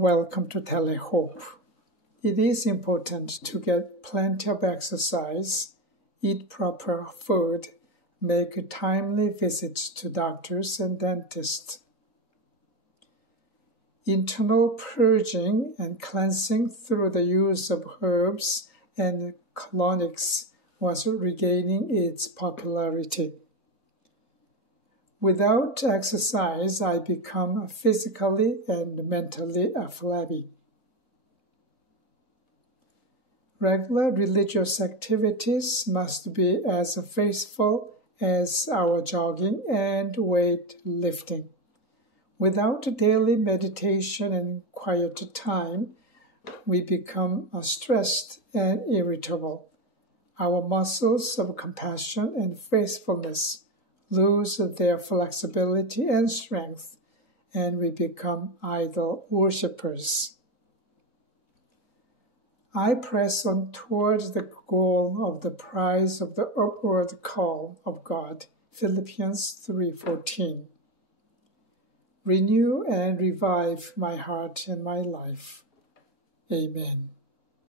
Welcome to TeleHope. It is important to get plenty of exercise, eat proper food, make timely visits to doctors and dentists. Internal purging and cleansing through the use of herbs and colonics was regaining its popularity. Without exercise, I become physically and mentally flabby. Regular religious activities must be as faithful as our jogging and weight lifting. Without daily meditation and quiet time, we become stressed and irritable. Our muscles of compassion and faithfulness lose their flexibility and strength, and we become idol worshippers. I press on towards the goal of the prize of the upward call of God. Philippians 3:14. Renew and revive my heart and my life. Amen.